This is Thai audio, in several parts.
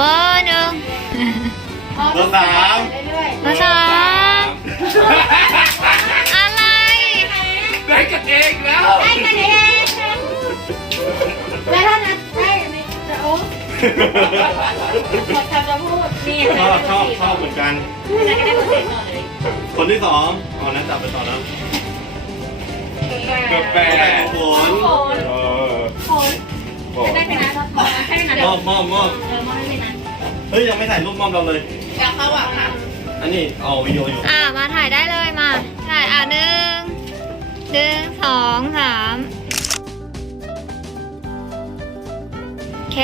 เบอร์หนึ่งเบอร์สามเรื่อยเบอร์สามอะไรได้กันเองแล้วๆให้กันเองแล้วถ้านัดให้นี่จะโอ้หมดคำจะพูดนี่ชอบชอบชอบเหมือนกันจะได้คนเสียงต่อเลยคนที่สองอ๋อนั้นจับไปต่อแล้วเบอร์แปแปดดผล มอบมอบมอบเออมอบให้นะเฮ้ยยังไม่ถ่ายรูปมอบเราเลย อยากเข้าอะค่ะอันนี้เอาวิดีโออยู่อ่ามาถ่ายได้เลยมาถ่ายอะหนึ่งหนึ่งสองสามโอเค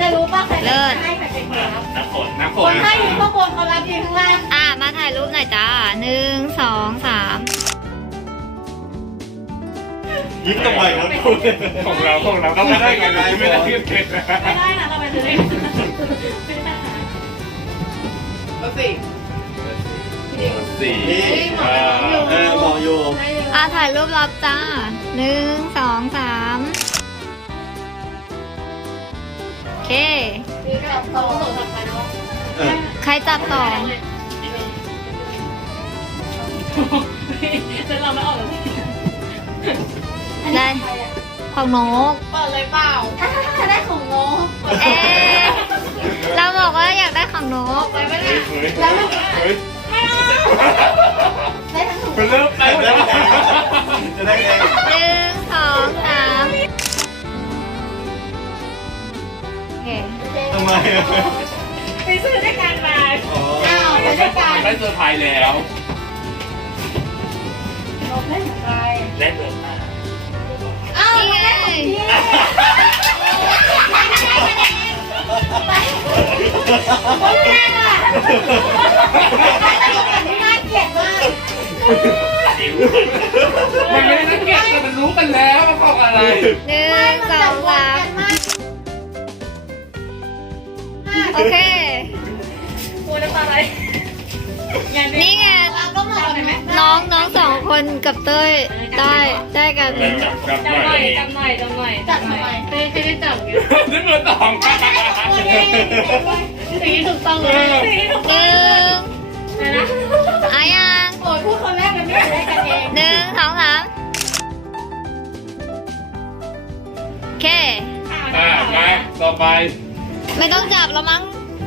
จะรู้ป่ะใครให้ใครเป็นคนรับน้ำฝนน้ำฝคนนให้อยู่ข้างบนเขารับอยู่ข้างล่าง อ่ามาถ่ายรูปหน่อยจ้าหนึ่งสองสาม ยิ้มทำไมครับของเราของเราก็ไม่ได้กันเลยไม่ได้เทียบเท็จนะไม่ได้นะเราไปซื้อไม่ได้สี่นี่เออเออบอกอยู่อ่าถ่ายรูปรับจ้าหนึ่งสองสามโอเคมีกับสออใครจับต่อจนเราไม่ออกเลย ได้ของนกเปิดเลยเปล่าถ้าได้ของโง่เอ๊ะเราบอกว่าอยากได้ของนกไปไม่ได้เฮ้ยแล้วมันเฮ้ยได้ทั้งถุงมันเริ่มไปจะแล้ได้วไงจะได้ไงหนึ่งสองสามโอเคทำไมอะไปซื้อด้วยกันมาอ๋ออ้าวไปด้วยกันได้เซอร์ไพรส์แล้วเราไม่เหมือนใครได้เบอร์ห้า อ้าวไม่ได้ของพี่โอ้ยแม่อะน่าเกลียดมากมันไม่ได้นักเก็ตแต่มันรู้กันแล้วว่าของอะไรหนึ่งสองสามโอเคกูน้ำตาไหล ไหมน้องน้องสองคนกับเต้ยได้ได้กันกับจำหน่อยจำหน่อยจำหน่อยจัดทำไมไม่ไม่ได้จับไงได้เบอร์สองสิ่งที่ถูกต้องเลยหนึ่งนะอายังโอ้ยพูดคนแรกกันไม่ได้กันเองหนึ่งสองสามโอเคอ่ามาต่อไป ไม่ต้องจับแล้วมั้ง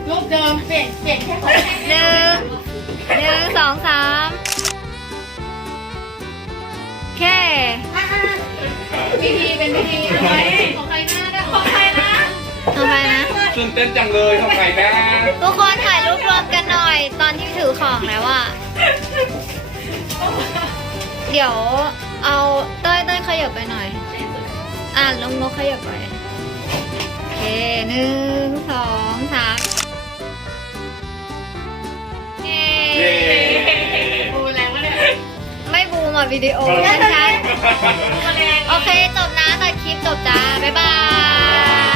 รูปเดิมเปลี่ยนเปลี่ยนแค่คนแรกหนึ่งหนึ่งสองสาม เคพิธีเป็นพิธีอะไรของใครหน้าได้ของใครนะทำไมนะตื่นเต้นจังเลยของใครนะทุกคนถ่ายรูปรวมกันหน่อย ตอนที่ถือของแล้วอะเดี๋ยวเอาเต้ยเต้ยขยับไปหน่อย อะลงนกขยับไปโอเคหนึ่งสอง โมทวิดีโอนะคะโอเคจบนะตัดคลิปจบจ้าบ๊ายบาย